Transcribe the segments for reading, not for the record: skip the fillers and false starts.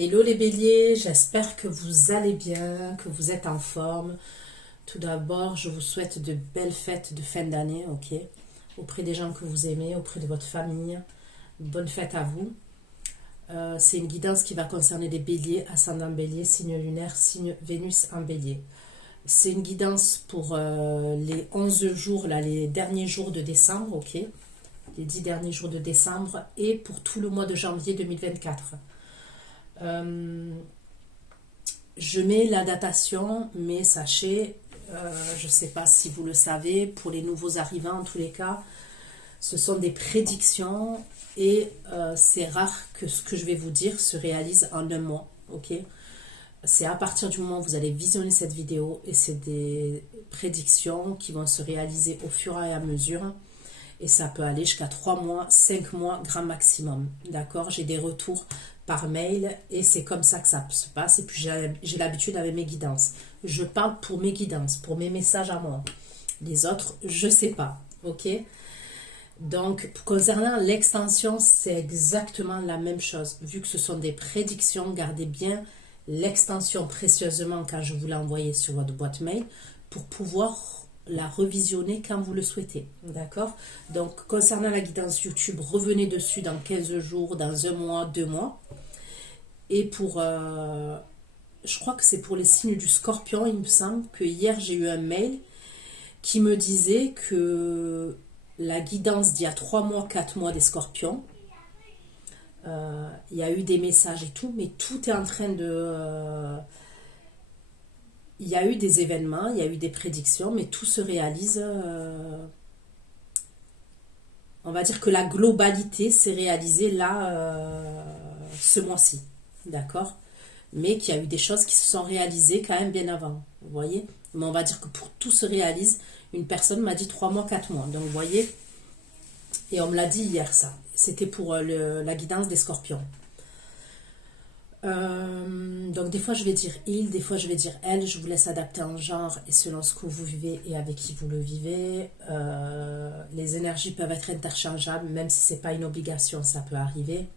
Hello les béliers, j'espère que vous allez bien, que vous êtes en forme. Tout d'abord, je vous souhaite de belles fêtes de fin d'année, ok? Auprès des gens que vous aimez, auprès de votre famille. Bonne fête à vous. C'est une guidance qui va concerner les béliers, ascendant bélier, signe lunaire, signe Vénus en bélier. C'est une guidance pour les 11 jours, là, les derniers jours de décembre, ok? Les 10 derniers jours de décembre et pour tout le mois de janvier 2024. Je mets la datation, mais sachez, je ne sais pas si vous le savez, pour les nouveaux arrivants en tous les cas, ce sont des prédictions et c'est rare que ce que je vais vous dire se réalise en un mois, ok? C'est à partir du moment où vous allez visionner cette vidéo et c'est des prédictions qui vont se réaliser au fur et à mesure. Et ça peut aller jusqu'à 3 mois, 5 mois, grand maximum. D'accord? J'ai des retours par mail et c'est comme ça que ça se passe. Et puis j'ai l'habitude avec mes guidances. Je parle pour mes guidances, pour mes messages à moi. Les autres, je ne sais pas. Ok? Donc, concernant l'extension, c'est exactement la même chose. Vu que ce sont des prédictions, gardez bien l'extension précieusement quand je vous l'ai envoyée sur votre boîte mail pour pouvoir la revisionner quand vous le souhaitez. D'accord? Donc, concernant la guidance YouTube, revenez dessus dans 15 jours, dans un mois, 2 mois. Et pour, je crois que c'est pour les signes du Scorpion, il me semble que hier j'ai eu un mail qui me disait que la guidance d'il y a 3 mois, 4 mois des Scorpions, il y a eu des messages et tout, mais tout est en train de... il y a eu des événements, il y a eu des prédictions, mais tout se réalise. On va dire que la globalité s'est réalisée là, ce mois-ci. D'accord? Mais qu'il y a eu des choses qui se sont réalisées quand même bien avant. Vous voyez? Mais on va dire que pour tout se réalise, une personne m'a dit 3 mois, 4 mois. Donc vous voyez? Et on me l'a dit hier ça. C'était pour la guidance des Scorpions. Donc des fois je vais dire il, des fois je vais dire elle, je vous laisse adapter en genre et selon ce que vous vivez et avec qui vous le vivez. Les énergies peuvent être interchangeables, même si c'est pas une obligation, ça peut arriver.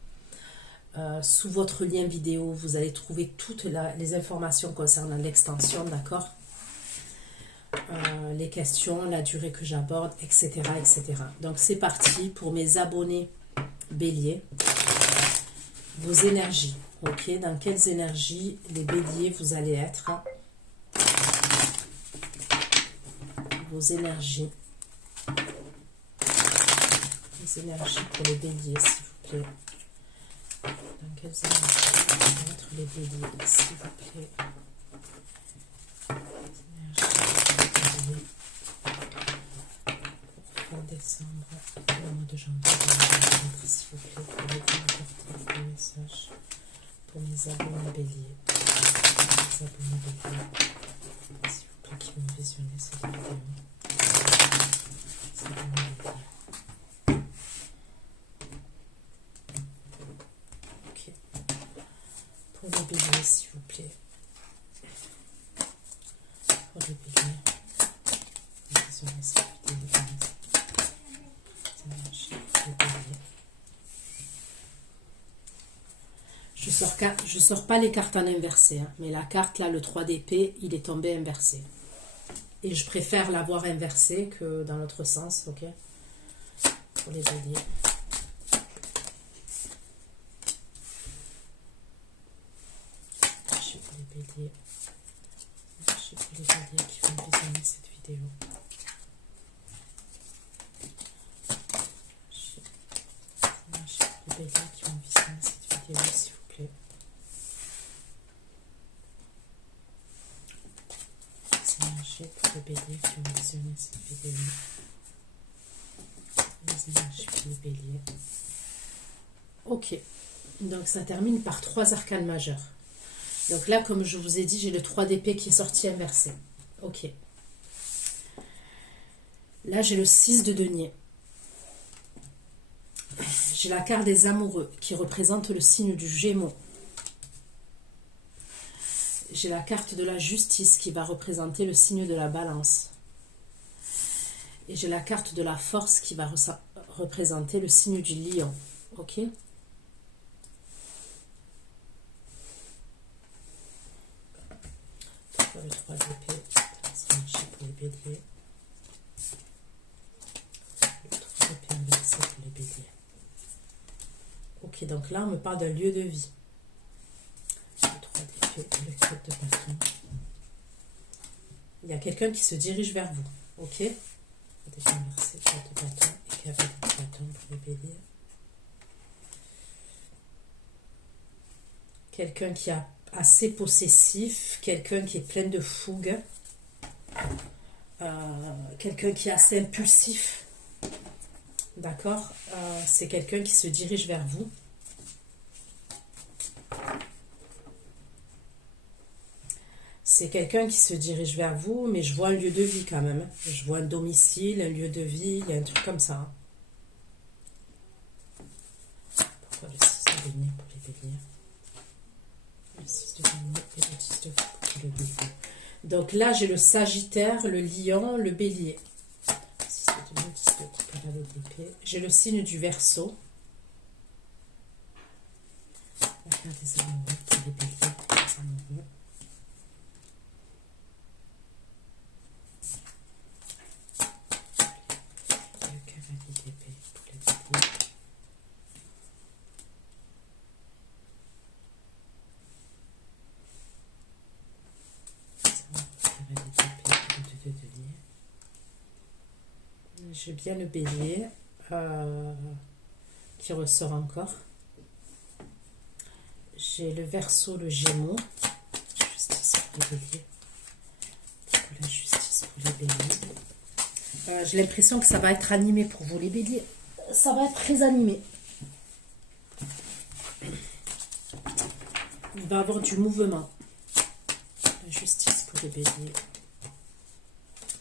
Sous votre lien vidéo, vous allez trouver toutes les informations concernant l'extension, d'accord? Les questions, la durée que j'aborde, etc., etc. Donc c'est parti pour mes abonnés béliers. Vos énergies. Ok, dans quelles énergies les béliers vous allez être? Vos énergies. Les énergies pour les béliers, s'il vous plaît. Dans quelles énergies vont être les béliers, s'il vous plaît? Les énergies pour les béliers. Pour fin décembre, pour le mois de janvier, s'il vous plaît, pouvez-vous apporter des messages pour mes abonnés béliers. Les abonnés béliers, s'il vous plaît, qui vont visionner cette vidéo. Les abonnés béliers. Ok. Pour les béliers, s'il vous plaît. Pour les béliers, visionner cette vidéo. Les béliers. Je sors pas les cartes en inversé, hein, mais la carte là, le 3 d'épée, il est tombé inversé. Et je préfère l'avoir inversé que dans l'autre sens, ok? Pour les béliers. Je pour les béliers. Je pour les béliers qui vont visionner cette vidéo. Je pour les béliers qui vont visionner cette vidéo, s'il vous plaît. Pour les béliers qui ont visionné cette vidéo. Les énergies pour les béliers. Ok. Donc ça termine par 3 arcanes majeures. Donc là, comme je vous ai dit, j'ai le 3 d'épée qui est sorti inversé. Ok. Là, j'ai le 6 de denier. J'ai la carte des amoureux qui représente le signe du Gémeaux. J'ai la carte de la justice qui va représenter le signe de la balance. Et j'ai la carte de la force qui va représenter le signe du lion. Ok? Pourquoi le 3 d'épée? Ça marche pour les béliers. Le 3 d'épée inversé pour les béliers. Ok, donc là, on me parle d'un lieu de vie. Le 3 d'épée et le 4 de bâton. Il y a quelqu'un qui se dirige vers vous. Ok? D'épée inversé, 4 de bâton et cavalier de bâton pour les béliers. Quelqu'un qui est assez possessif, quelqu'un qui est plein de fougue, quelqu'un qui est assez impulsif. D'accord? C'est quelqu'un qui se dirige vers vous. C'est quelqu'un qui se dirige vers vous, mais je vois un lieu de vie quand même. Je vois un domicile, un lieu de vie, il y a un truc comme ça. Pourquoi le 6 de denier pour les béliers? Le 6 de denier et le 10 de coupe pour le bélier. Donc là, j'ai le Sagittaire, le Lion, le Bélier. 6 de denier, 10 de coupe, cavalier d'épée. J'ai le signe du Verseau. La carte des amoureux pour les béliers, les amoureux. Le cavalier d'épée pour les béliers. J'ai bien le bélier qui ressort encore. J'ai le Verseau, le Gémeaux. Justice pour les béliers. Pourquoi la justice pour les béliers? J'ai l'impression que ça va être animé pour vous, les béliers. Ça va être très animé. Il va y avoir du mouvement. La justice pour les béliers.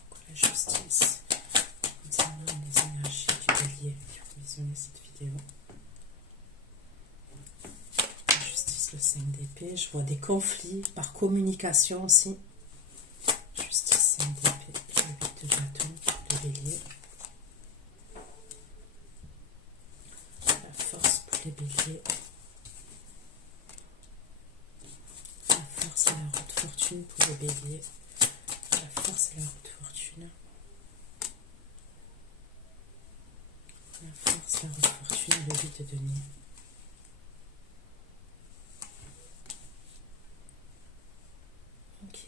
Pourquoi la justice? Concernant les énergies du bélier. Je vais visionner cette vidéo. La justice, le 5 d'épée. Je vois des conflits par communication aussi. Justice, 5 d'épée et le 8 de bâton pour les béliers. La force pour les béliers. La force et la roue de fortune pour les béliers. La force et la roue de fortune. La force, la roue de fortune, le 8 de denier. Ok.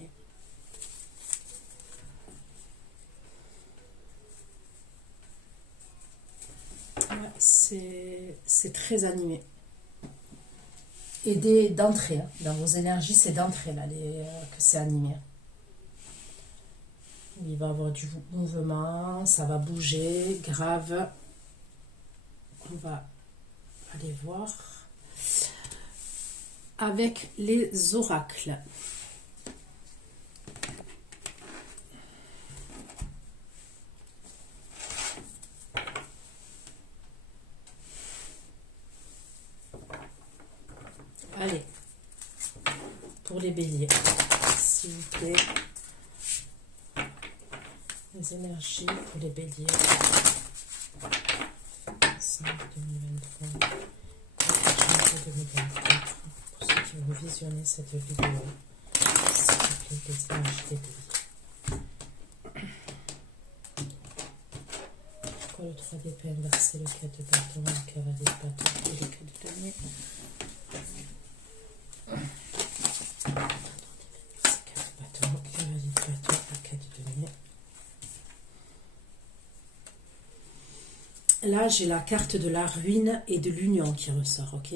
Ouais, c'est très animé. Et d'entrée, hein. Dans vos énergies, c'est d'entrée là, que c'est animé. Il va y avoir du mouvement, ça va bouger, grave. On va aller voir avec les oracles. Allez, pour les béliers, s'il vous plaît, les énergies pour les béliers. 5 2023, 2024, pour ceux qui vont visionner cette vidéo, s'il vous plaît, les énergies des béliers. Pourquoi le 3 d'épée inversé, le 4 de bâton, le cavalier de bâton et le 4 de denier? Là, j'ai la carte de la ruine et de l'union qui ressort, ok?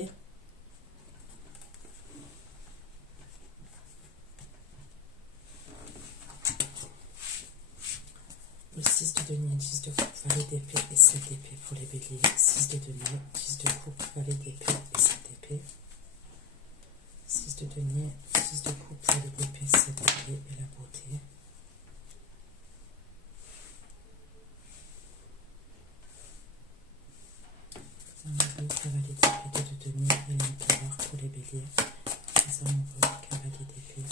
Le 6 de denier, 10 de coupe, valet d'épée et 7 d'épée pour les béliers. 6 de denier, 10 de coupe, valet d'épée et 7 d'épée. 6 de denier, 10 de coupe, valet d'épée, 7 d'épée et la beauté. Amoureux, cavalier d'épée, 2 de denier et l'empereur pour les béliers. Les amoureux, cavalier d'épée,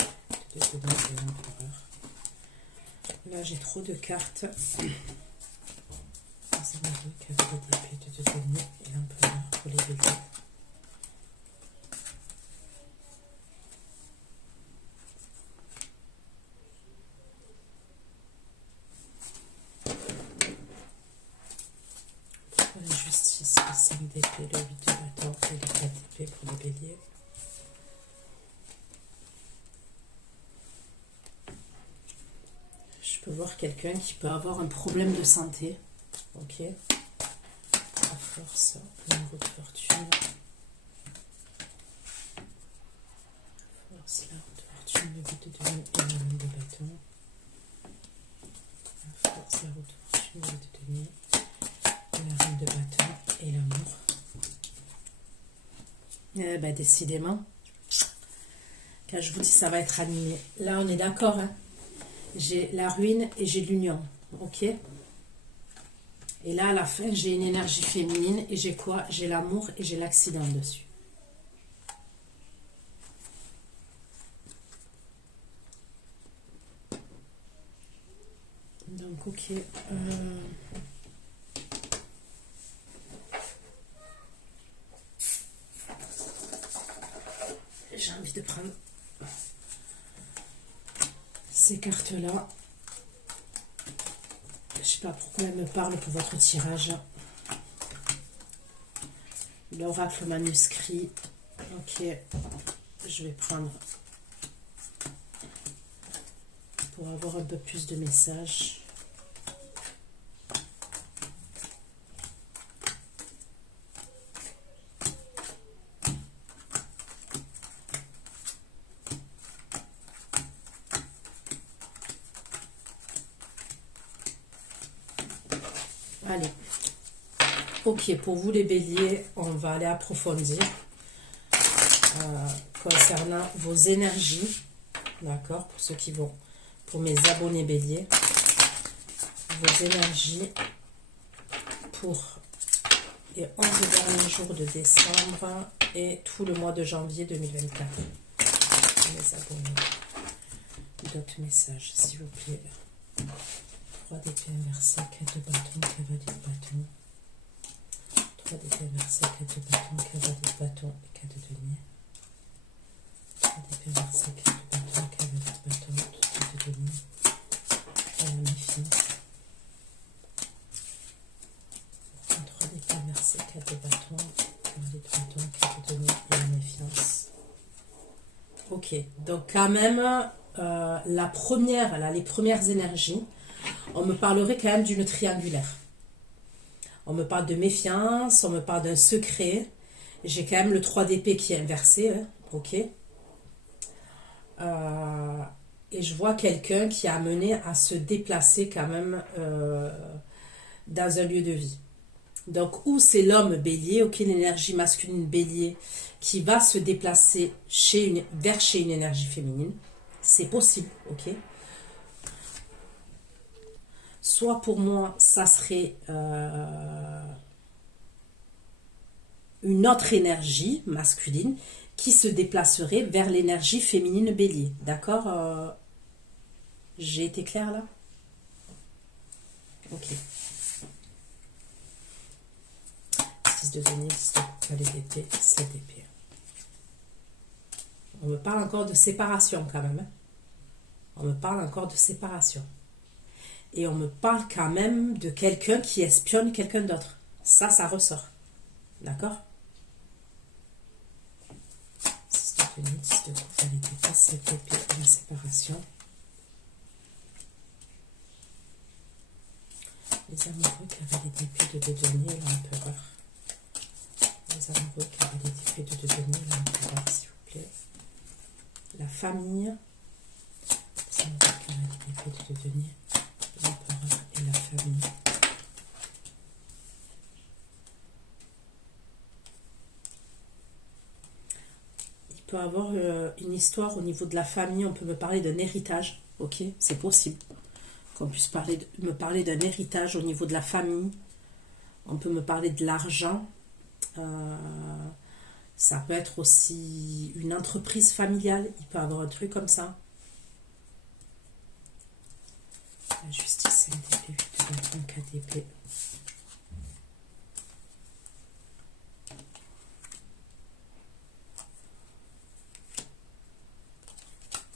2 de denier et l'empereur. Là, j'ai trop de cartes. Les amoureux, cavalier d'épée, 2 de denier et l'empereur pour les béliers. 5 d'épée, le 8 de bâton et le 4 d'épée pour les béliers. Je peux voir quelqu'un qui peut avoir un problème de santé. Ok. La force, le niveau de fortune. La force, la roue de fortune, le 8 de denier et la reine de bâton. La force, la roue de fortune, le 8 de denier. La reine de bâton et l'amour. Eh ben, décidément, quand je vous dis ça va être animé. Là, on est d'accord, hein? J'ai la ruine et j'ai l'union. Ok? Et là, à la fin, j'ai une énergie féminine et j'ai quoi? J'ai l'amour et j'ai l'accident dessus. Donc, ok. J'ai envie de prendre ces cartes-là. Je sais pas pourquoi elles me parlent pour votre tirage. L'oracle manuscrit. Ok. Je vais prendre pour avoir un peu plus de messages. Allez, ok, pour vous les béliers, on va aller approfondir concernant vos énergies, d'accord, pour ceux qui vont, pour mes abonnés béliers, vos énergies pour les 11 derniers jours de décembre et tout le mois de janvier 2024. Mes abonnés, d'autres messages, s'il vous plaît. 3 d'épée inversé, 4 de bâton, cavalier de bâton. 3 d'épée inversé, 4 de bâton, cavalier de bâton et 4 de denier. 3 d'épée inversé, 4 de bâton, cavalier de bâton, 4 de denier. Et la méfiance. 3 d'épée inversé, 4 de bâton, cavalier de bâton, 4 de denier et la méfiance. Ok, donc quand même, la première, là, les premières énergies, on me parlerait quand même d'une triangulaire. On me parle de méfiance, on me parle d'un secret. J'ai quand même le 3 d'épée qui est inversé, hein, ok. Et je vois quelqu'un qui a amené à se déplacer quand même dans un lieu de vie. Donc, où c'est l'homme bélier, ok, l'énergie masculine bélier, qui va se déplacer vers chez une énergie féminine. C'est possible, ok. Soit pour moi, ça serait une autre énergie masculine qui se déplacerait vers l'énergie féminine bélier. D'accord? J'ai été claire là? Ok. 6 de denier, 10 de cavalier d'épée, 7 d'épée. On me parle encore de séparation quand même. Hein? On me parle encore de séparation. Et on me parle quand même de quelqu'un qui espionne quelqu'un d'autre. Ça ressort. D'accord? 6 de denier, 10 de cavalier d'épée, 7 d'épée, la séparation. Les amoureux, cavalier d'épée, de denier, l'empereur. Les amoureux, cavalier d'épée, de denier, l'empereur, s'il vous plaît. La famille. Les amoureux, cavalier d'épée, de denier, l'empereur et la famille. Il peut avoir une histoire au niveau de la famille. On peut me parler d'un héritage. Ok, c'est possible qu'on puisse me parler d'un héritage au niveau de la famille. On peut me parler de l'argent. Ça peut être aussi une entreprise familiale. Il peut y avoir un truc comme ça. La justice, 5 d'épée, 8 de bâton, 4 d'épée.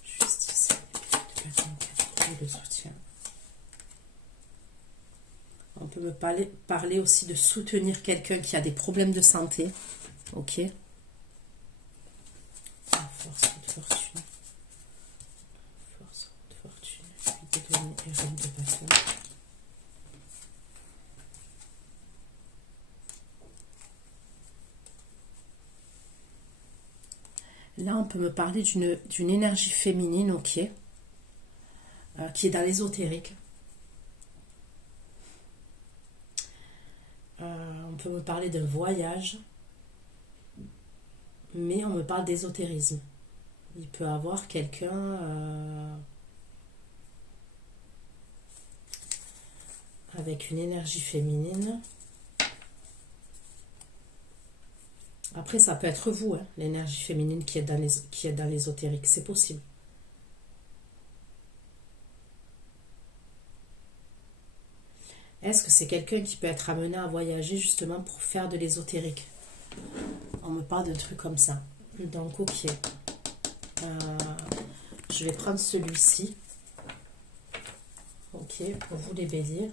Justice, 5 d'épée, 8 de bâton, 4 d'épée, le soutien. peut me parler aussi de soutenir quelqu'un qui a des problèmes de santé. Ok. La force de fortune. Force de fortune. 8 de denier et reine de bâton. Là, on peut me parler d'une énergie féminine, ok, qui est dans l'ésotérique. On peut me parler d'un voyage, mais on me parle d'ésotérisme. Il peut y avoir quelqu'un avec une énergie féminine. Après, ça peut être vous, hein, l'énergie féminine qui est dans l'ésotérique. C'est possible. Est-ce que c'est quelqu'un qui peut être amené à voyager justement pour faire de l'ésotérique? On me parle d'un truc comme ça. Donc, ok. Je vais prendre celui-ci. Ok, pour vous les béliers.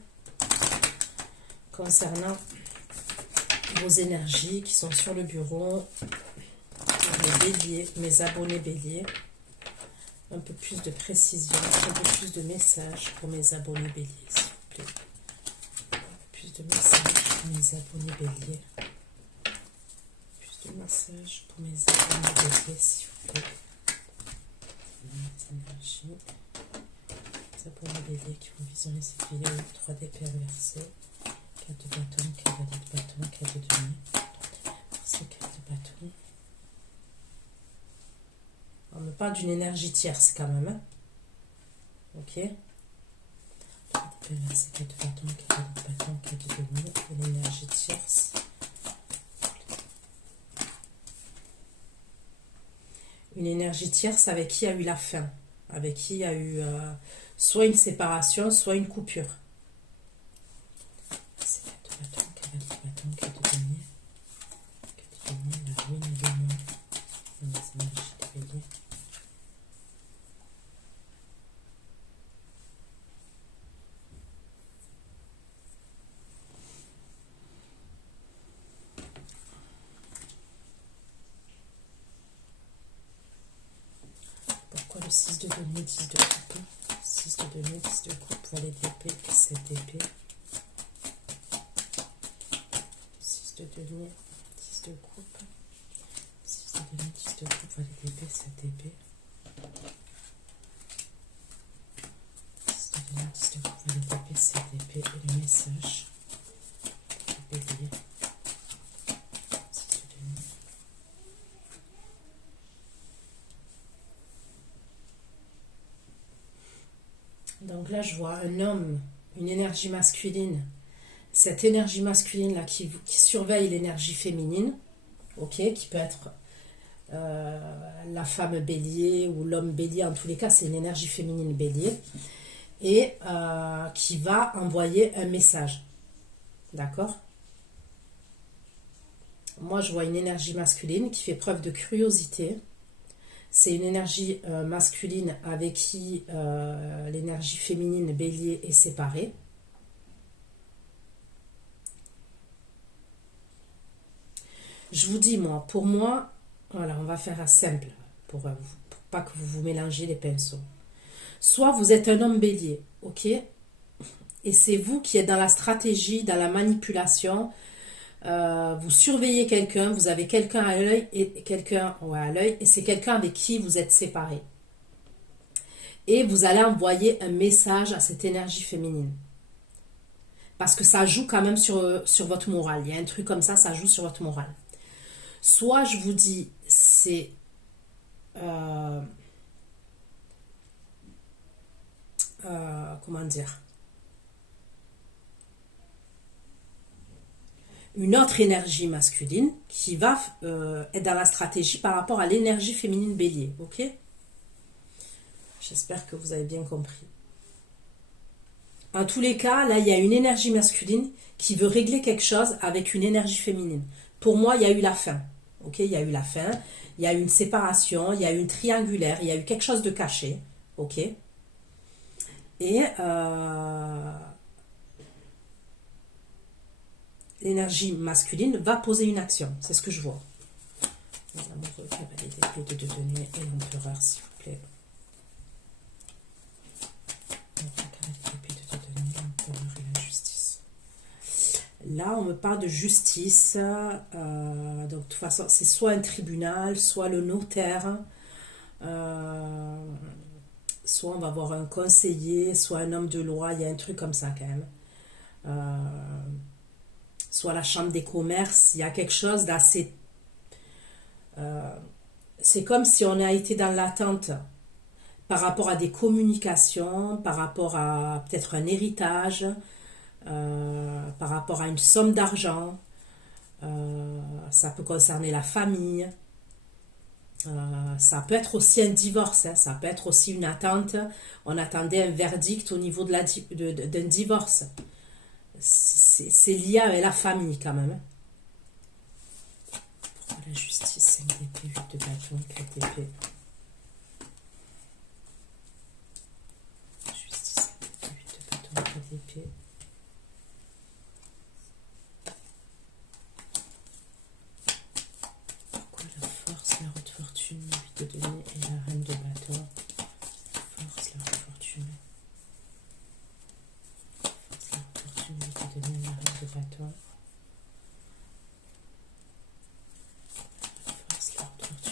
Concernant vos énergies qui sont sur le bureau, les béliers, mes abonnés béliers. Un peu plus de précision, un peu plus de messages pour mes abonnés béliers, s'il vous plaît. Plus de messages pour mes abonnés béliers. Plus de messages pour mes abonnés béliers, s'il vous plaît. Les énergies. Les abonnés béliers qui vont visionner cette vidéo. 3 d'épée inversée. 4 de bâton, cavalier de bâton, 4 de denier. C'est 4 de bâton. On me parle d'une énergie tierce quand même. Hein? Ok. 3 d'épée inversée, 4 de bâton, cavalier de bâton, 4 de denier. Et l'énergie tierce. Une énergie tierce avec qui a eu la fin. Avec qui a eu soit une séparation, soit une coupure. Pourquoi le 6 de denier, 10 de coupe? 6 de denier, 10 de coupe, valet d'épée, 7 d'épée. 6 de denier, 10 de coupe. 6 de denier, 10 de coupe, valet d'épée, 7 d'épée. 6 de denier, 10 de coupe, valet d'épée, 7 d'épée. Et le message. Bélier. 6 de denier. Donc là, je vois un homme, une énergie masculine. Cette énergie masculine-là qui surveille l'énergie féminine, ok, qui peut être la femme bélier ou l'homme bélier, en tous les cas, c'est une énergie féminine bélier, et qui va envoyer un message. D'accord? Moi, je vois une énergie masculine qui fait preuve de curiosité. C'est une énergie masculine avec qui l'énergie féminine bélier est séparée. Je vous dis, moi, pour moi, voilà, on va faire un simple pour pas que vous vous mélangez les pinceaux. Soit vous êtes un homme bélier, ok? Et c'est vous qui êtes dans la stratégie, dans la manipulation. Vous surveillez quelqu'un, vous avez quelqu'un à l'œil et c'est quelqu'un avec qui vous êtes séparés. Et vous allez envoyer un message à cette énergie féminine. Parce que ça joue quand même sur votre morale. Il y a un truc comme ça joue sur votre morale. Soit je vous dis, c'est comment dire, une autre énergie masculine qui va être dans la stratégie par rapport à l'énergie féminine bélier, ok? J'espère que vous avez bien compris. En tous les cas, là, il y a une énergie masculine qui veut régler quelque chose avec une énergie féminine. Pour moi, il y a eu la fin. Ok, il y a eu la fin, il y a eu une séparation, il y a eu une triangulaire, il y a eu quelque chose de caché. Ok. Et l'énergie masculine va poser une action. C'est ce que je vois. L'amoureux, cavalier d'épée, de deux deniers et l'empereur, s'il vous plaît. Cavalier d'épée, de deux deniers, l'empereur et la justice. Là, on me parle de justice. Donc, de toute façon, c'est soit un tribunal, soit le notaire. Soit on va voir un conseiller, soit un homme de loi. Il y a un truc comme ça, quand même. Soit la chambre des commerces. Il y a quelque chose d'assez... c'est comme si on a été dans l'attente par rapport à des communications, par rapport à peut-être un héritage, par rapport à une somme d'argent. Ça peut concerner la famille. Ça peut être aussi un divorce, hein. Ça peut être aussi une attente. On attendait un verdict au niveau d'un divorce. C'est lié avec la famille quand même. La justice, 5 d'épée, 8 de bâton, 4 d'épée. Justice, 5 d'épée, 8 de bâton, 4 d'épée. Pourquoi la force, la haute fortune, 8 de denier et la reine de bâton? Force, la haute fortune. Force, la haute fortune, 8 de denier et la reine de bâton.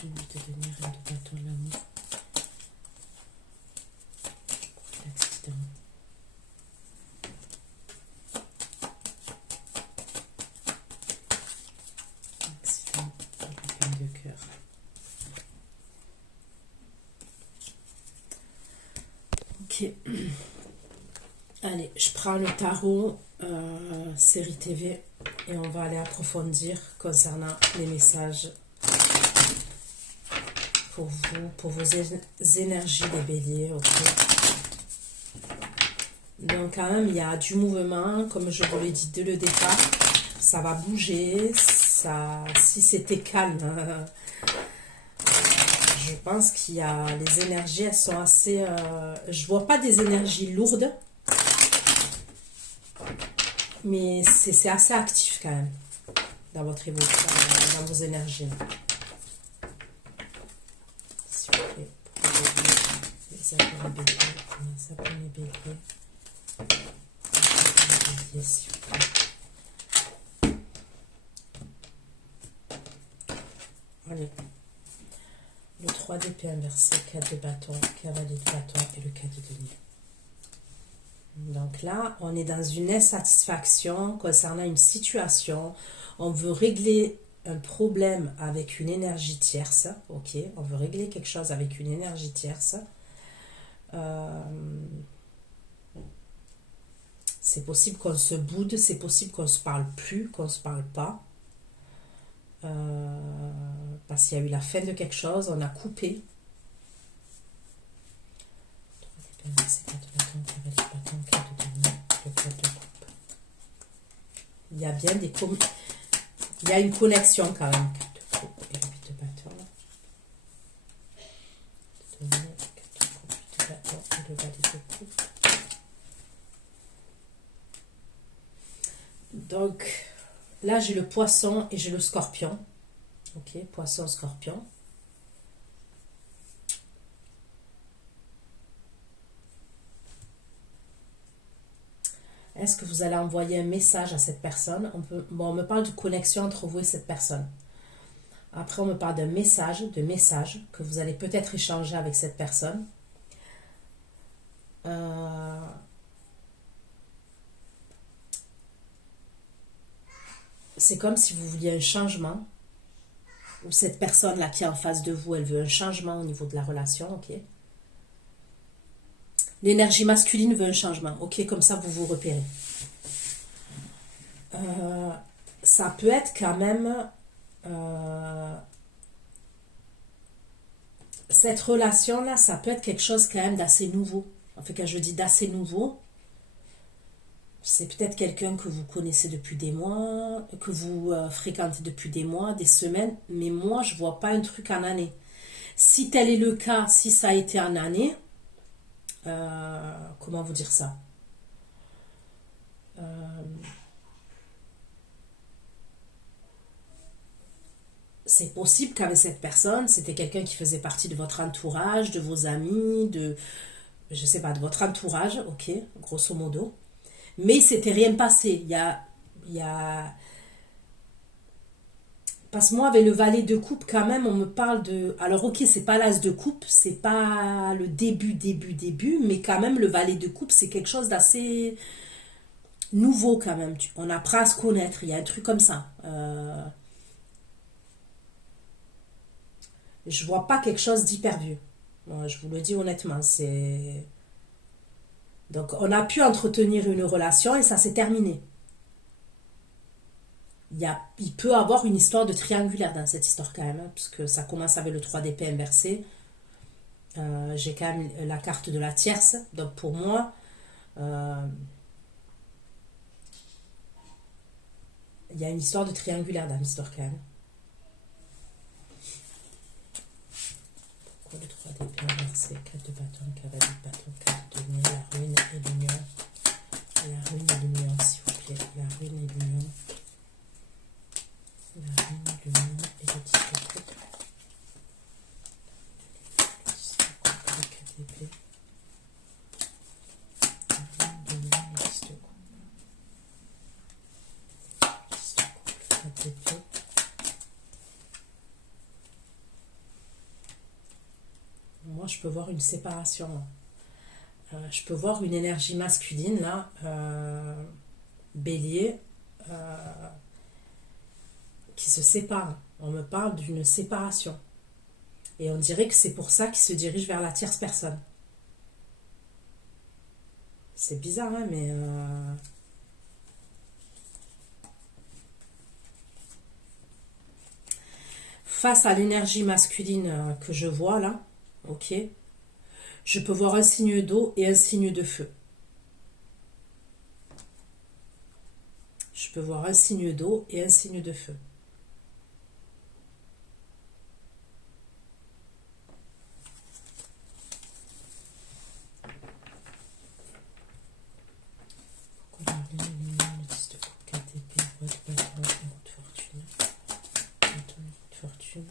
De devenir un de bâton de l'amour. L'accident. L'accident et la peine de cœur. Ok. Allez, je prends le tarot série TV et on va aller approfondir concernant les messages pour vous, pour vos énergies des béliers, ok. Donc quand même, il y a du mouvement, comme je vous l'ai dit dès le départ, ça va bouger, ça, si c'était calme, je pense qu'il y a, les énergies, elles sont assez, je vois pas des énergies lourdes, mais c'est assez actif quand même, dans votre évolution, dans vos énergies. Ça pour les béliers, ça pour les béliers, s'il vous plaît. Allez, le 3 d'épée inversé, 4 de bâton, cavalier de bâton et le 4 de denier. Donc là, on est dans une insatisfaction concernant une situation, on veut régler un problème avec une énergie tierce, ok, on veut régler quelque chose avec une énergie tierce. C'est possible qu'on se boude, c'est possible qu'on se parle plus, qu'on se parle pas, parce qu'il y a eu la fin de quelque chose, on a coupé. Il y a bien des il y a une connexion quand même. Donc là j'ai le poisson et j'ai le scorpion. Ok, poisson, scorpion. Est-ce que vous allez envoyer un message à cette personne? On me parle de connexion entre vous et cette personne. Après, on me parle d'un message, que vous allez peut-être échanger avec cette personne. C'est comme si vous vouliez un changement. Ou cette personne-là qui est en face de vous, elle veut un changement au niveau de la relation, ok? L'énergie masculine veut un changement, ok? Comme ça, vous vous repérez. Ça peut être quand même... cette relation-là, ça peut être quelque chose quand même d'assez nouveau. En fait, quand je dis d'assez nouveau, c'est peut-être quelqu'un que vous connaissez depuis des mois, que vous fréquentez depuis des mois, des semaines, mais moi, je ne vois pas un truc en année. Si tel est le cas, si ça a été en année, comment vous dire ça? c'est possible qu'avec cette personne, c'était quelqu'un qui faisait partie de votre entourage, de vos amis, de, je sais pas, de votre entourage, ok, grosso modo. Mais il s'était rien passé. Il y a... Parce que moi, avec le valet de coupe, quand même, on me parle de... Alors, ok, c'est pas l'as de coupe, c'est pas le début, mais quand même, le valet de coupe, c'est quelque chose d'assez nouveau, quand même. On apprend à se connaître, il y a un truc comme ça. Je vois pas quelque chose d'hyper vieux. Je vous le dis honnêtement, c'est... Donc, on a pu entretenir une relation et ça s'est terminé. Il peut avoir une histoire de triangulaire dans cette histoire quand même, hein, puisque ça commence avec le 3 d'épée inversé. J'ai quand même la carte de la tierce, donc pour moi, euh, il y a une histoire de triangulaire dans l'histoire quand même. Pourquoi le 3 d'épée inversé, 4 de bâton, cavalier de bâton, 4 de nuit, la ruine et l'union. La ruine et l'union, s'il vous plaît. La ruine et l'union. La ruine et l'union et le 10 de coupe. Le 10 de coupe, le 4 d'épée. La ruine de l'union, le 10 de coupe. Le 10 de coupe, le 4 d'épée. Moi, je peux voir une séparation. Je peux voir une énergie masculine, là, bélier, qui se sépare. On me parle d'une séparation. Et on dirait que c'est pour ça qu'il se dirige vers la tierce personne. C'est bizarre, hein, mais... Face à l'énergie masculine que je vois, là, ok, je peux voir un signe d'eau et un signe de feu. Je peux voir un signe d'eau et un signe de feu. Pourquoi la lune, le 10 de coupe, 4 d'épée, roi de bâton, roue de fortune. Bâton, roue de fortune.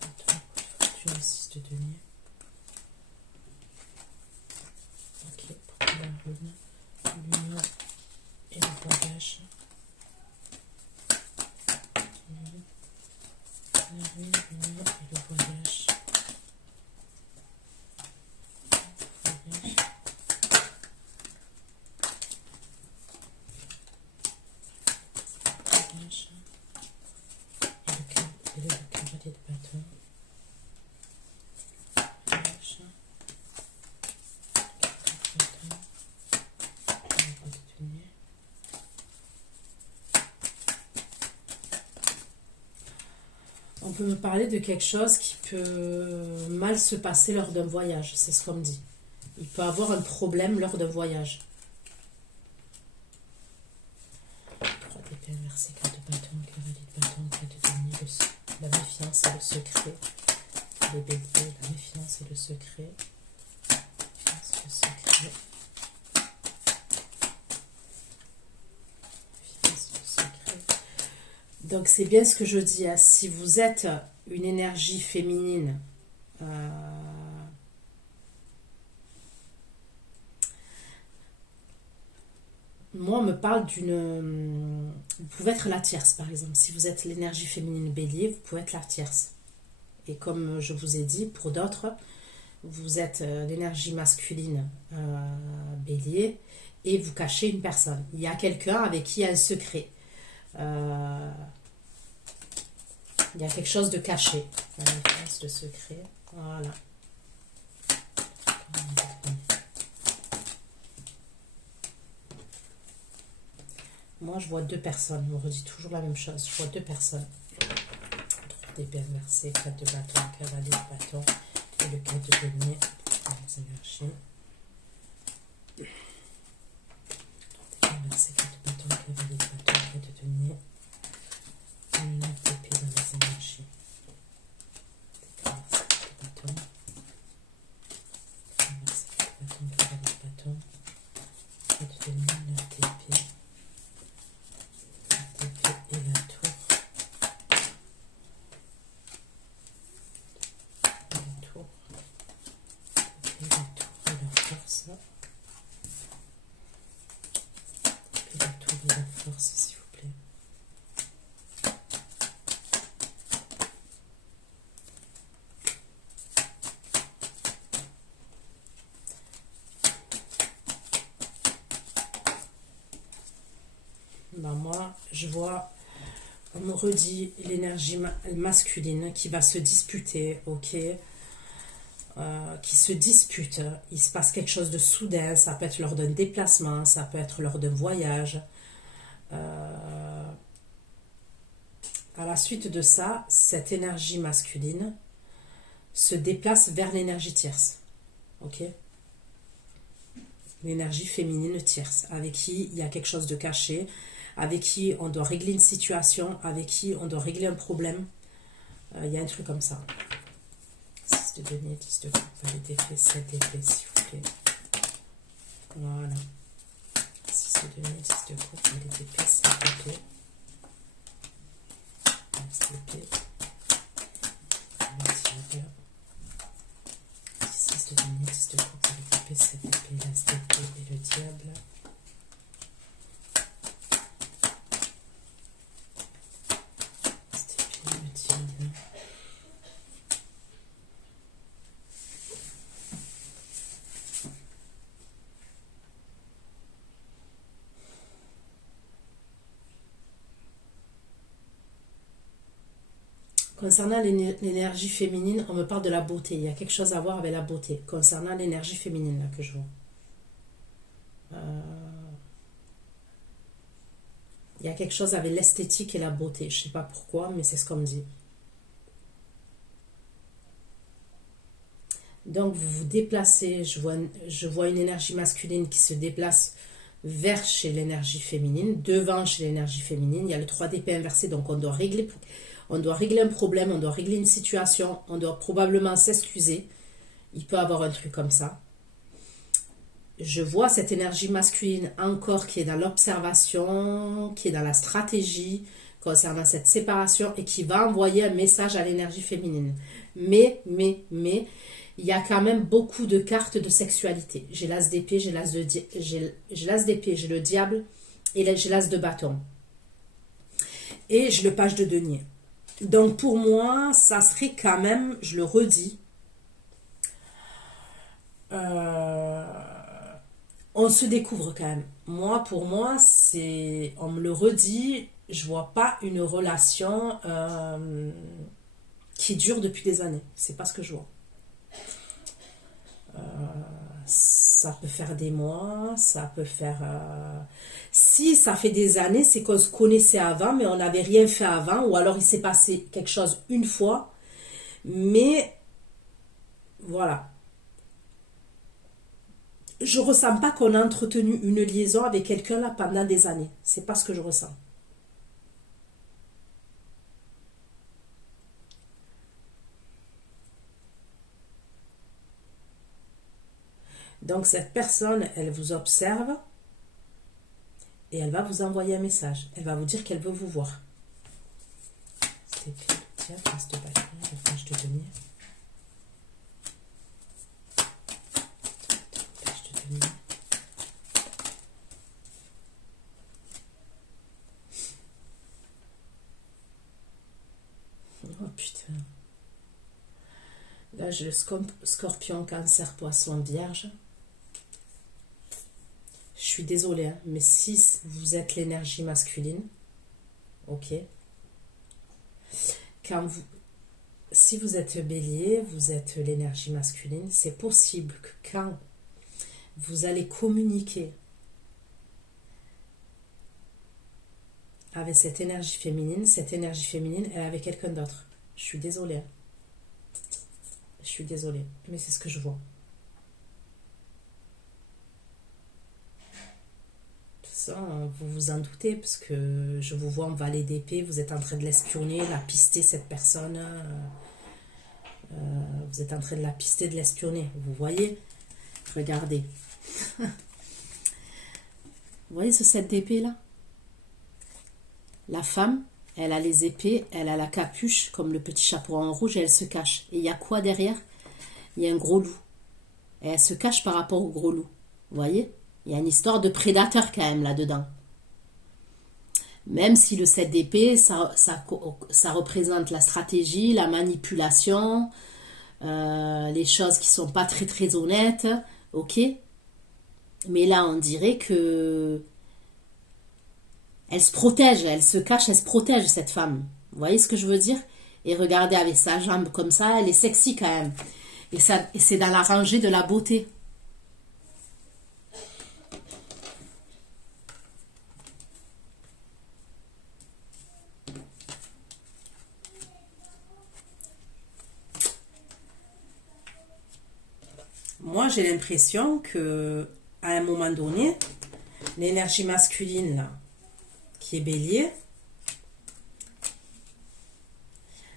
Bâton, roue de fortune, 6 de denier. Ok, pourquoi la lune, l'union et le voyage. La lune, l'union et le voyage. Voyage. Voyage. Et le cavalier de bâton. Voyage. Bâton. Le roi de denier. On peut me parler de quelque chose qui peut mal se passer lors d'un voyage, c'est ce qu'on me dit. Il peut avoir un problème lors d'un voyage. 3 d'épée inversé, 4 de bâton, cavalier de bâton, 4 de denier, la méfiance et le secret. Les béliers, la méfiance et le secret. La méfiance et le secret. La méfiance et le secret. Donc c'est bien ce que je dis, hein. Si vous êtes une énergie féminine, moi on me parle d'une... Vous pouvez être la tierce par exemple. Si vous êtes l'énergie féminine bélier, vous pouvez être la tierce. Et comme je vous ai dit, pour d'autres, vous êtes l'énergie masculine bélier et vous cachez une personne. Il y a quelqu'un avec qui il y a un secret. Il y a quelque chose de caché. La méfiance, le secret. Voilà. Moi, je vois deux personnes. On me redit toujours la même chose. Je vois deux personnes. 3 d'épée inversé, 4 de bâton, cavalier de bâton et le 4 de denier pour les énergies. 3 d'épée inversé, 4 de bâton, cavalier de bâton, 4 de denier. Et 9 d'épée dans les énergies. 4 de bâton. Inversé, 4 de bâton, cavalier de bâton. 4 de denier, 9 d'épée. Et la tour. la tour de la force. La tour de la force, s'il vous plaît. Ben moi, je vois, on me redit l'énergie masculine qui va se disputer, ok, qui se dispute. Il se passe quelque chose de soudain, ça peut être lors d'un déplacement, ça peut être lors d'un voyage. À la suite de ça, cette énergie masculine se déplace vers l'énergie tierce, ok, l'énergie féminine tierce, avec qui il y a quelque chose de caché, avec qui on doit régler une situation, avec qui on doit régler un problème. Il y a un truc comme ça. 6 de denier, 10 de coupe, valet d'épée, 7 d'épée, s'il vous plaît. Voilà. 6 de denier, 10 de coupe, valet d'épée, 7 d'épée. 10 d'épée. 6 de denier, 10 de coupe, valet d'épée, 7 d'épée, l'as d'épée et le diable. Concernant l'énergie féminine, on me parle de la beauté. Il y a quelque chose à voir avec la beauté. Concernant l'énergie féminine, là, que je vois. Il y a quelque chose avec l'esthétique et la beauté. Je ne sais pas pourquoi, mais c'est ce qu'on me dit. Donc, vous vous déplacez. Je vois une énergie masculine qui se déplace vers chez l'énergie féminine, devant chez l'énergie féminine. Il y a le 3 d'épée inversé, donc on doit régler un problème, on doit régler une situation, on doit probablement s'excuser. Il peut y avoir un truc comme ça. Je vois cette énergie masculine encore qui est dans l'observation, qui est dans la stratégie concernant cette séparation et qui va envoyer un message à l'énergie féminine. Mais, il y a quand même beaucoup de cartes de sexualité. J'ai l'as d'épée, j'ai l'as d'épée, j'ai le diable et j'ai l'as de bâton. Et j'ai le page de denier. Donc pour moi, ça serait quand même, je le redis, on se découvre quand même. Moi, pour moi, c'est, on me le redit, je vois pas une relation qui dure depuis des années. C'est pas ce que je vois. Ça peut faire des mois, ça peut faire... Si ça fait des années, c'est qu'on se connaissait avant, mais on n'avait rien fait avant, ou alors il s'est passé quelque chose une fois, mais voilà. Je ressens pas qu'on a entretenu une liaison avec quelqu'un là pendant des années. C'est pas ce que je ressens. Donc cette personne, elle vous observe et elle va vous envoyer un message. Elle va vous dire qu'elle veut vous voir. C'est tiens, place de bâton, la page de denier. Page de denier. Oh putain. Là, j'ai le scorpion, cancer, poisson, vierge. Je suis désolée, hein, mais si vous êtes l'énergie masculine, ok. Si vous êtes bélier, vous êtes l'énergie masculine, c'est possible que quand vous allez communiquer avec cette énergie féminine, elle est avec quelqu'un d'autre. Je suis désolée. Hein. Je suis désolée, mais c'est ce que je vois. Vous vous en doutez, parce que je vous vois en valet d'épée, vous êtes en train de l'espionner, la pister, cette personne. Vous êtes en train de la pister, de l'espionner. Vous voyez? Regardez. Vous voyez ce 7 d'épée là? La femme, elle a les épées, elle a la capuche, comme le petit chapeau en rouge, et elle se cache. Et il y a quoi derrière? Il y a un gros loup. Et elle se cache par rapport au gros loup. Vous voyez? Il y a une histoire de prédateur quand même là-dedans. Même si le 7 d'épée, ça représente la stratégie, la manipulation, les choses qui sont pas très très honnêtes, ok? Mais là, on dirait que elle se protège, elle se cache, elle se protège, cette femme. Vous voyez ce que je veux dire? Et regardez avec sa jambe comme ça, elle est sexy quand même. Et c'est dans la rangée de la beauté. Moi, j'ai l'impression que à un moment donné, l'énergie masculine, là, qui est bélier,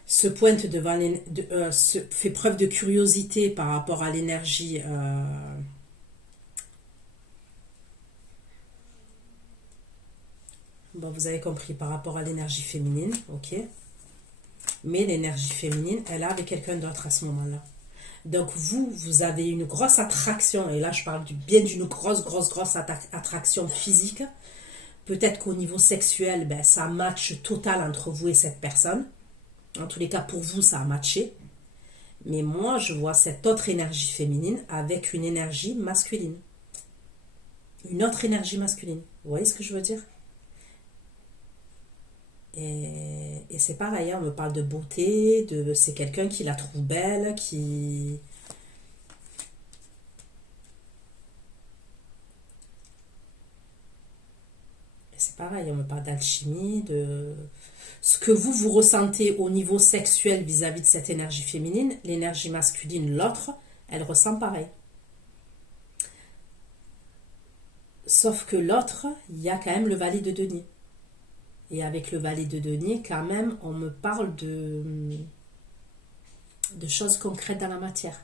se pointe devant fait preuve de curiosité par rapport à l'énergie bon, vous avez compris, par rapport à l'énergie féminine, ok, mais l'énergie féminine, elle est avec quelqu'un d'autre à ce moment-là. Donc vous avez une grosse attraction, et là je parle bien d'une grosse attraction physique. Peut-être qu'au niveau sexuel, ben, ça match total entre vous et cette personne. En tous les cas, pour vous, ça a matché. Mais moi, je vois cette autre énergie féminine avec une énergie masculine. Une autre énergie masculine. Vous voyez ce que je veux dire? Et c'est pareil, hein, on me parle de beauté, c'est quelqu'un qui la trouve belle, qui... C'est pareil, on me parle d'alchimie, de ce que vous ressentez au niveau sexuel vis-à-vis de cette énergie féminine, l'énergie masculine, l'autre, elle ressent pareil. Sauf que l'autre, il y a quand même le valet de denier. Et avec le valet de denier, quand même, on me parle de choses concrètes dans la matière.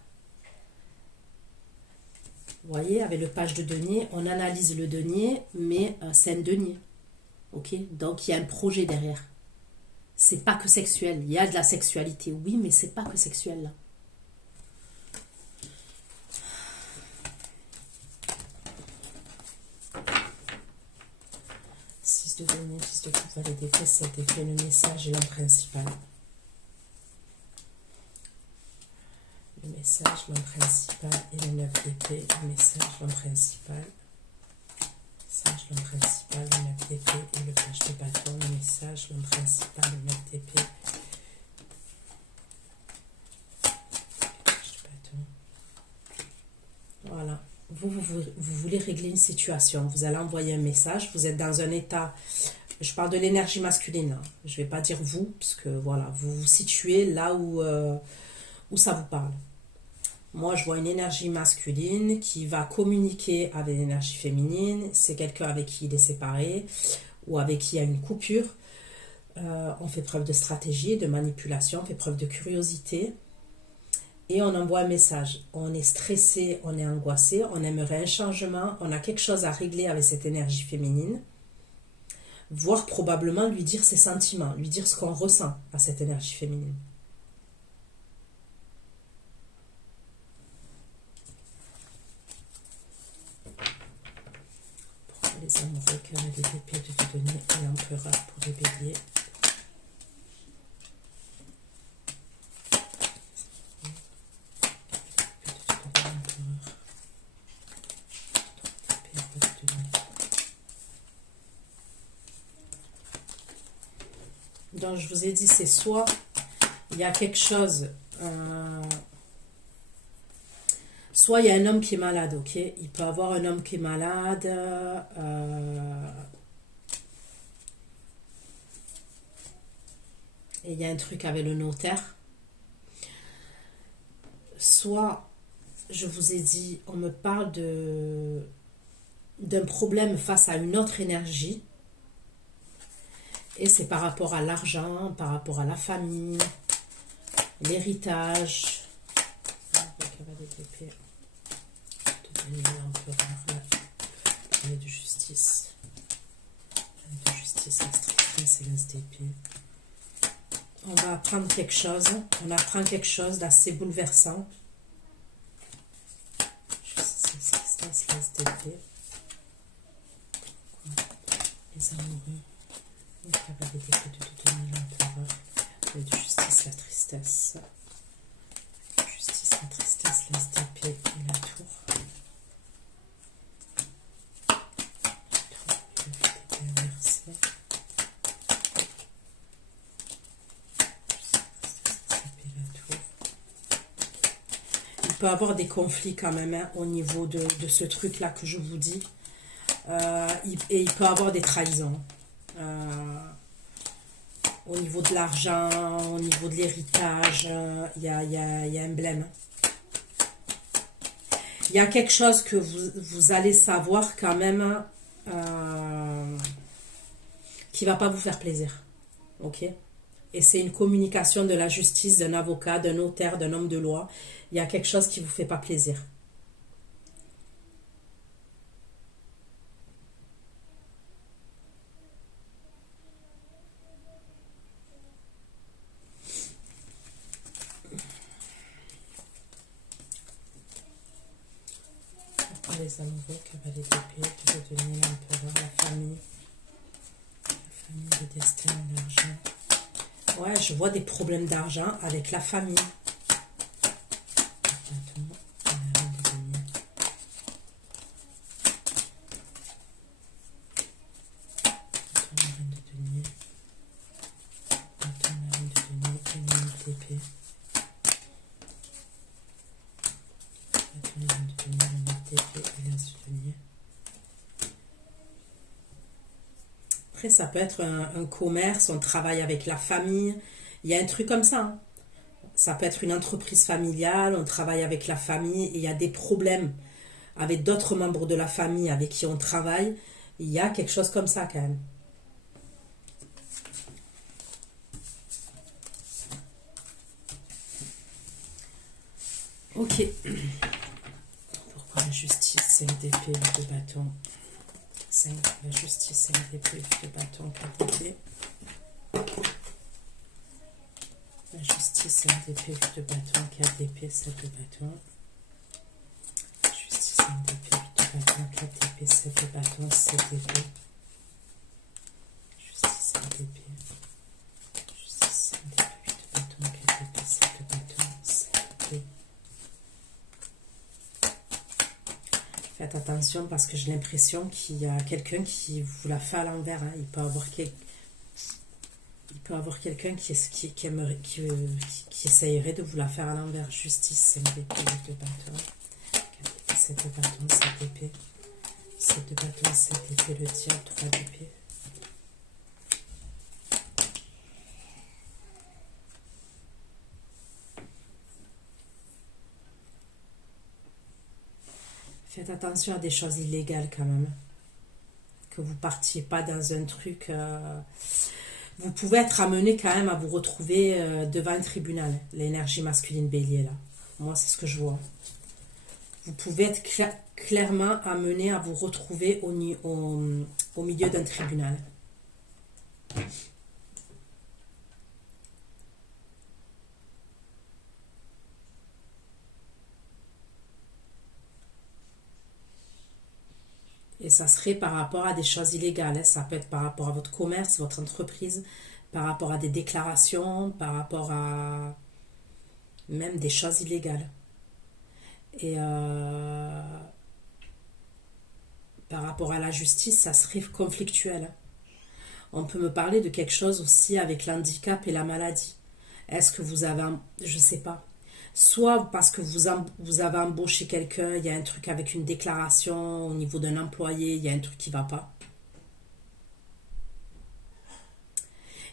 Vous voyez, avec le page de denier, on analyse le denier, mais c'est un denier. Ok? Donc, il y a un projet derrière. C'est pas que sexuel. Il y a de la sexualité, oui, mais c'est pas que sexuel, là. De denier, 6 de coupe, valet d'épée, 7 d'épée, le message et l'homme principal. Le message, l'homme principal et le 9 d'épée, le message, l'homme principal. Message, l'homme principal, le 9 d'épée et le page de bâton. Le message, l'homme principal, le 9 d'épée. Page de bâton. Voilà. Vous voulez régler une situation, vous allez envoyer un message, vous êtes dans un état, je parle de l'énergie masculine, hein. Je ne vais pas dire vous, parce que voilà, vous vous situez là où ça vous parle. Moi, je vois une énergie masculine qui va communiquer avec l'énergie féminine, c'est quelqu'un avec qui il est séparé, ou avec qui il y a une coupure. On fait preuve de stratégie, de manipulation, on fait preuve de curiosité. Et on envoie un message. On est stressé, on est angoissé, on aimerait un changement, on a quelque chose à régler avec cette énergie féminine. Voire probablement lui dire ses sentiments, lui dire ce qu'on ressent à cette énergie féminine. Pour les amoureux, cœur et les épées de donner et l'empereur pour les béliers. Donc je vous ai dit, c'est soit il y a quelque chose, soit il y a un homme qui est malade, ok? Il peut avoir un homme qui est malade, et il y a un truc avec le notaire. Soit, je vous ai dit, on me parle d'un problème face à une autre énergie. Et c'est par rapport à l'argent, par rapport à la famille, l'héritage. De justice. De justice, l'instructrice et l'as d'épée. On va apprendre quelque chose. On apprend quelque chose d'assez bouleversant. tristesse, l'as d'épée. Les amoureux, le cavalier d'épée de donner l'empereur, et de justice, la tristesse. Justice, la tristesse, l'as d'épée et la tour. Il peut y avoir des conflits quand même hein, au niveau de ce truc là que je vous dis et il peut y avoir des trahisons au niveau de l'argent, au niveau de l'héritage, il y a un blême. Il y a quelque chose que vous allez savoir quand même qui va pas vous faire plaisir, ok? Et c'est une communication de la justice, d'un avocat, d'un notaire, d'un homme de loi. Il y a quelque chose qui ne vous fait pas plaisir. Pourquoi les amoureux, cavalier d'épée, de devenir l'empereur, la famille, le destin, l'argent. Ouais, je vois des problèmes d'argent avec la famille. Après, ça peut être un commerce, on travaille avec la famille. Il y a un truc comme ça. Hein. Ça peut être une entreprise familiale, on travaille avec la famille et il y a des problèmes avec d'autres membres de la famille avec qui on travaille. Il y a quelque chose comme ça quand même. Ok. Pourquoi la justice, 5 d'épée, de bâton? 5, la justice, 5 d'épée, de bâton, 4 d'épée. La justice, 5 d'épée, de bâton, 4 d'épée, 7 de bâton. Justice, 5 d'épée, de bâton, 4 d'épée, 7 de bâton, 7 d'épée. Justice, 5 d'épée. Justice, 5 d'épée, de bâton, 4 d'épée, 7 de bâton, 7 d'épée. Faites attention parce que j'ai l'impression qu'il y a quelqu'un qui vous la fait à l'envers. Hein. Il peut avoir quelqu'un qui essayerait de vous la faire à l'envers. Justice, 5 d'épée, de bâton. 7 de bâton, 7 d'épée. 7 de bâton, 7 d'épée, le diable, 3 d'épée. Faites attention à des choses illégales quand même. Que vous partiez pas dans un truc... Vous pouvez être amené quand même à vous retrouver devant un tribunal. L'énergie masculine bélier là. Moi c'est ce que je vois. Vous pouvez être clairement amené à vous retrouver au milieu d'un tribunal. Et ça serait par rapport à des choses illégales. Hein. Ça peut être par rapport à votre commerce, votre entreprise, par rapport à des déclarations, par rapport à même des choses illégales. Et par rapport à la justice, ça serait conflictuel. On peut me parler de quelque chose aussi avec l'handicap et la maladie. Est-ce que vous avez, je ne sais pas, soit parce que vous avez embauché quelqu'un, il y a un truc avec une déclaration au niveau d'un employé, il y a un truc qui ne va pas.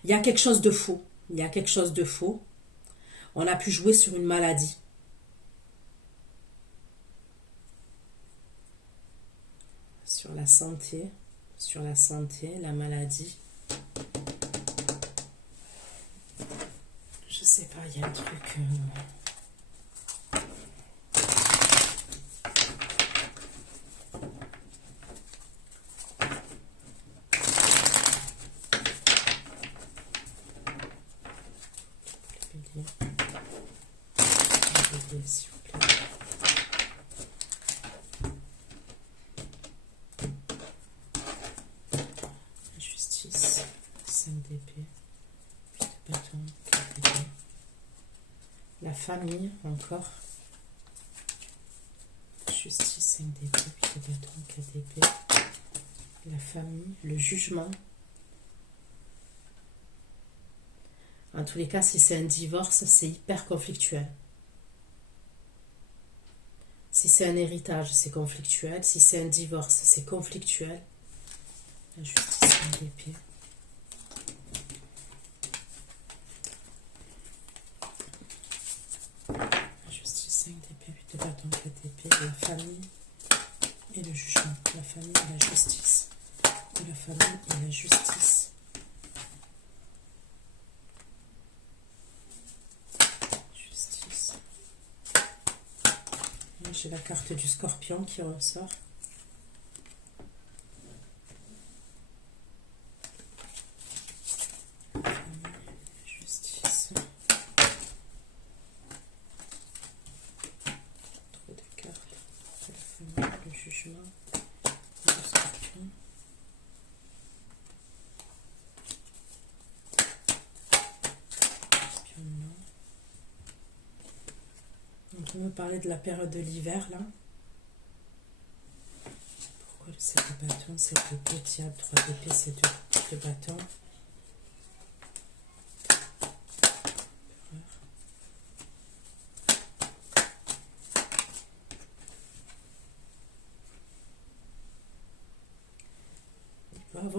Il y a quelque chose de faux. Il y a quelque chose de faux. On a pu jouer sur une maladie. Sur la santé, la maladie. Je sais pas, il y a un truc... s'il vous plaît. 5 d'épée, 8 de bâton, 4 d'épée. La famille, encore. Justice, 5 d'épée, 8 de bâton, 4 d'épée. La famille, le jugement. En tous les cas, si c'est un divorce, c'est hyper conflictuel. Si c'est un héritage, c'est conflictuel. Si c'est un divorce, c'est conflictuel. La justice, 5 d'épée. La justice, 5 d'épée, 8 de bâton, 4 d'épée. La famille et le jugement. La famille et la justice. Et la famille et la justice. Justice. J'ai la carte du scorpion qui ressort. Justice. Trop de cartes. La famille, le jugement. Le scorpion. Scorpion, non. On peut me parler de la période de l'hiver là. Pourquoi le 7 de bâton, 7 d'épée, diable, 3 d'épée, 7 de bâton.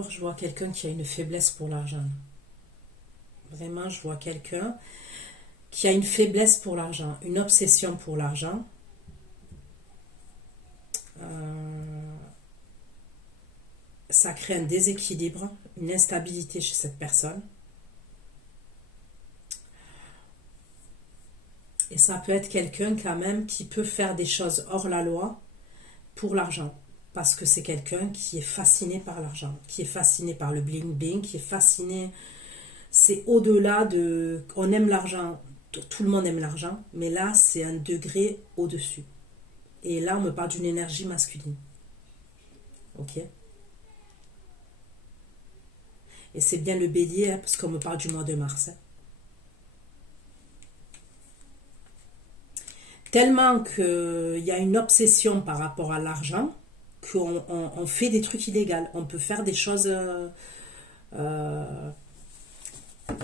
Je vois quelqu'un qui a une faiblesse pour l'argent. Vraiment, je vois quelqu'un qui a une faiblesse pour l'argent, une obsession pour l'argent. Ça crée un déséquilibre, une instabilité chez cette personne. Et ça peut être quelqu'un quand même qui peut faire des choses hors la loi pour l'argent. Parce que c'est quelqu'un qui est fasciné par l'argent, qui est fasciné par le bling-bling, qui est fasciné... C'est au-delà de... On aime l'argent, tout le monde aime l'argent, mais là, c'est un degré au-dessus. Et là, on me parle d'une énergie masculine. Ok? Et c'est bien le bélier, hein, parce qu'on me parle du mois de mars. Hein. Tellement qu'il y a une obsession par rapport à l'argent, qu'on fait des trucs illégaux. On peut faire des choses...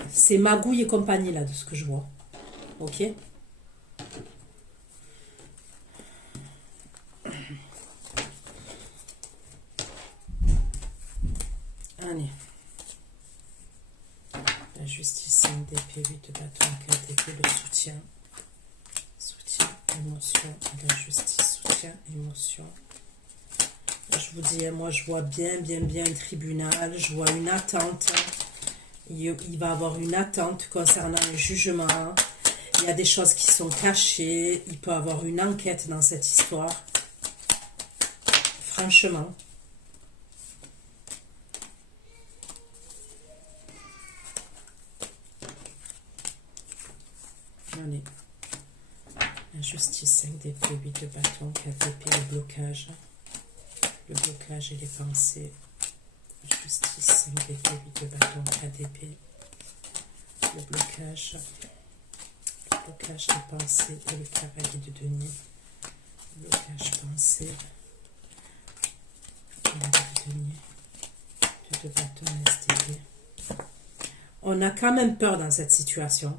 c'est magouille et compagnie, là, de ce que je vois. Ok? Allez. La justice, 5 d'épée, 8 de bâton, 4 d'épée, le soutien. Soutien, émotion. La justice, soutien, émotion. Je vous dis, moi je vois bien un tribunal, je vois une attente. Il va y avoir une attente concernant le jugement. Il y a des choses qui sont cachées. Il peut y avoir une enquête dans cette histoire. Franchement. Allez. La justice, 5 d'épée, 8 de bâton, 4 d'épée, le blocage. Le blocage et les pensées. Justice, 5 d'épée, 8 de bâton, 4 d'épée. Le blocage des pensées et le cavalier de denier. Blocage pensée. Cavalier de denier. 2 de bâton, STD. On a quand même peur dans cette situation.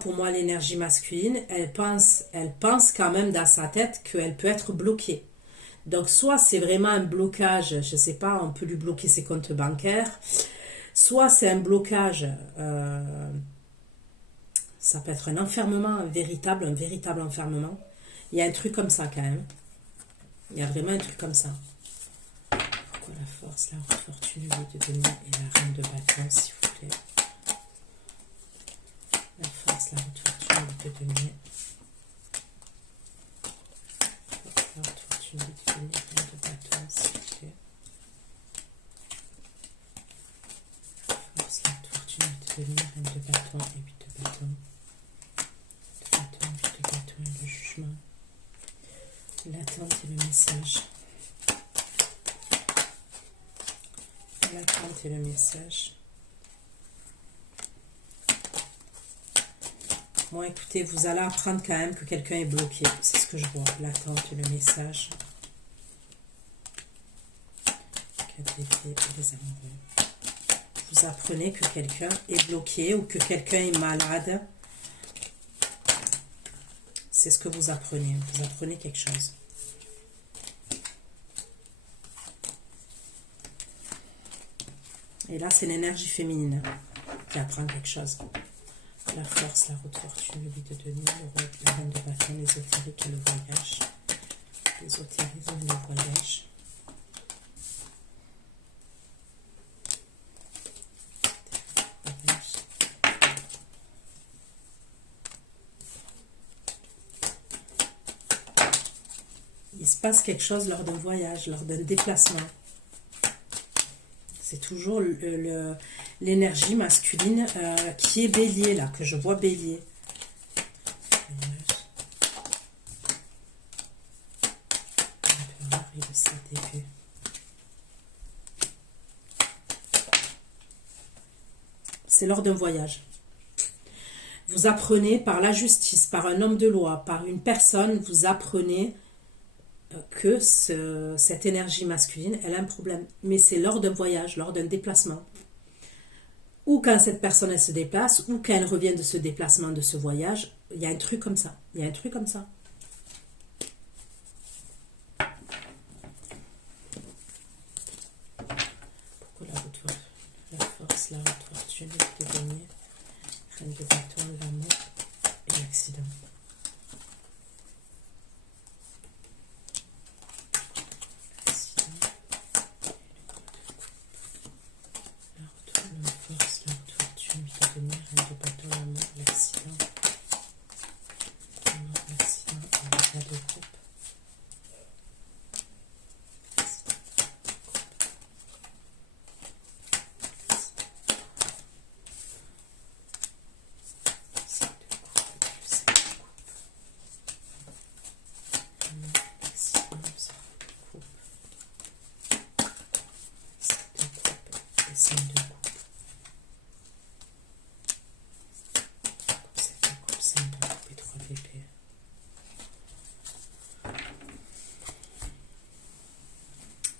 Pour moi, l'énergie masculine, elle pense quand même dans sa tête qu'elle peut être bloquée. Donc, soit c'est vraiment un blocage, je ne sais pas, on peut lui bloquer ses comptes bancaires, soit c'est un blocage, ça peut être un enfermement, un véritable enfermement. Il y a un truc comme ça quand même. Il y a vraiment un truc comme ça. Pourquoi la force, la haute fortune, le de denier et la reine de bâton, s'il vous plaît. La force, la haute fortune, le de denier. La haute fortune, le de denier, reine de bâton, s'il vous plaît. Force, la haute fortune, le de denier, reine de bâton et 8 de bâton. 8 de bâton et le jugement. L'attente et le message. L'attente l'attente et le message. Bon, écoutez, vous allez apprendre quand même que quelqu'un est bloqué. C'est ce que je vois. L'attente et le message. 4 d'épée et les amoureux. Vous apprenez que quelqu'un est bloqué ou que quelqu'un est malade. C'est ce que vous apprenez. Vous apprenez quelque chose. Et là, c'est l'énergie féminine qui apprend quelque chose. La force, la haute fortune, le 8 de denier, le roi, la reine de bâton, l'ésotérique et le voyage. L'ésotérisme et le voyage. Il se passe quelque chose lors d'un voyage, lors d'un déplacement. C'est toujours l'énergie masculine qui est bélier, là, que je vois bélier. C'est lors d'un voyage. Vous apprenez par la justice, par un homme de loi, par une personne, vous apprenez que cette énergie masculine, elle a un problème. Mais c'est lors d'un voyage, lors d'un déplacement. Ou quand cette personne, elle se déplace, ou quand elle revient de ce déplacement, de ce voyage, il y a un truc comme ça. Il y a un truc comme ça. Pourquoi la force, la haute fortune, le denier, reine de bâton, l'amour et l'accident.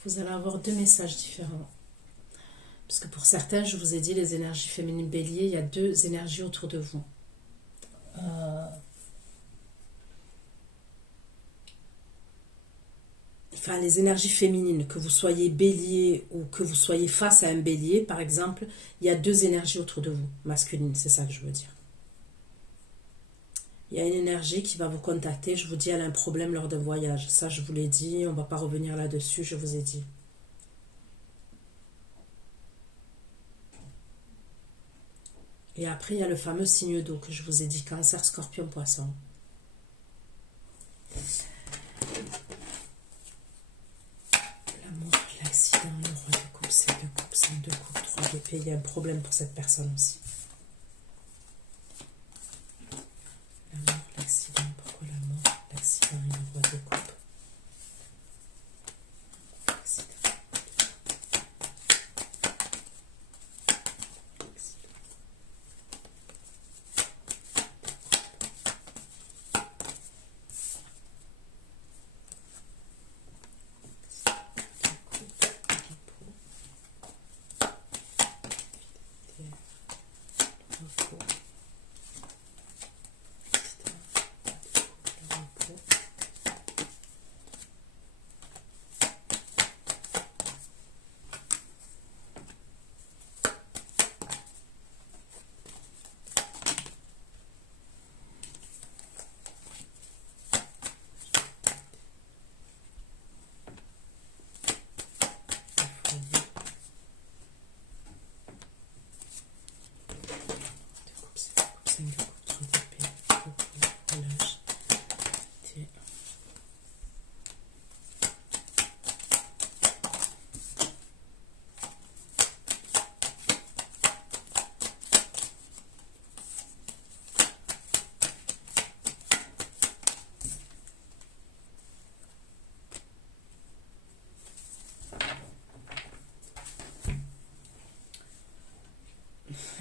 Vous allez avoir deux messages différents. Parce que pour certains, je vous ai dit, les énergies féminines bélier, il y a deux énergies autour de vous. Enfin, les énergies féminines, que vous soyez bélier ou que vous soyez face à un bélier, par exemple, il y a deux énergies autour de vous, masculines, c'est ça que je veux dire. Il y a une énergie qui va vous contacter, je vous dis, elle a un problème lors d'un voyage. Ça, je vous l'ai dit, on ne va pas revenir là-dessus, je vous ai dit. Et après, il y a le fameux signe d'eau que je vous ai dit, Cancer, Scorpion, Poisson. L'amour, l'accident, le roi de coupe, 7 de coupe, 5 de coupe, 3 d'épée. Il y a un problème pour cette personne aussi. L'amour, l'accident, pourquoi l'amour, l'accident et le roi de coupe?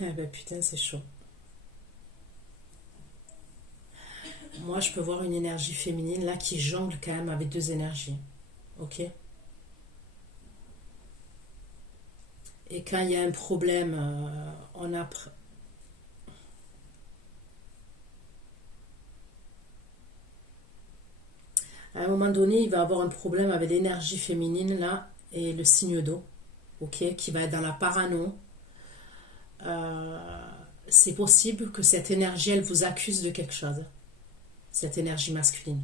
Eh ben putain, c'est chaud. Moi, je peux voir une énergie féminine là qui jongle quand même avec deux énergies. Ok? Et quand il y a un problème, on a... À un moment donné, il va avoir un problème avec l'énergie féminine là et le signe d'eau, ok, qui va être dans la parano. Euh, c'est possible que cette énergie, elle vous accuse de quelque chose, cette énergie masculine.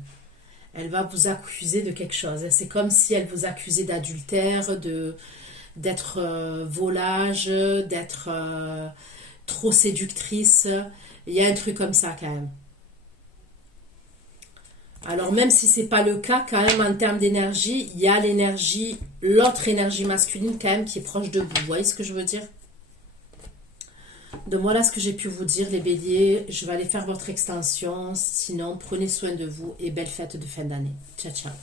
Elle va vous accuser de quelque chose. C'est comme si elle vous accusait d'adultère, d'être volage, d'être trop séductrice. Il y a un truc comme ça quand même. Alors même si c'est pas le cas, quand même en termes d'énergie, il y a l'énergie, l'autre énergie masculine quand même qui est proche de vous. Vous voyez ce que je veux dire? Donc voilà ce que j'ai pu vous dire les béliers. Je vais aller faire votre extension. Sinon, prenez soin de vous et belle fête de fin d'année. Ciao, ciao.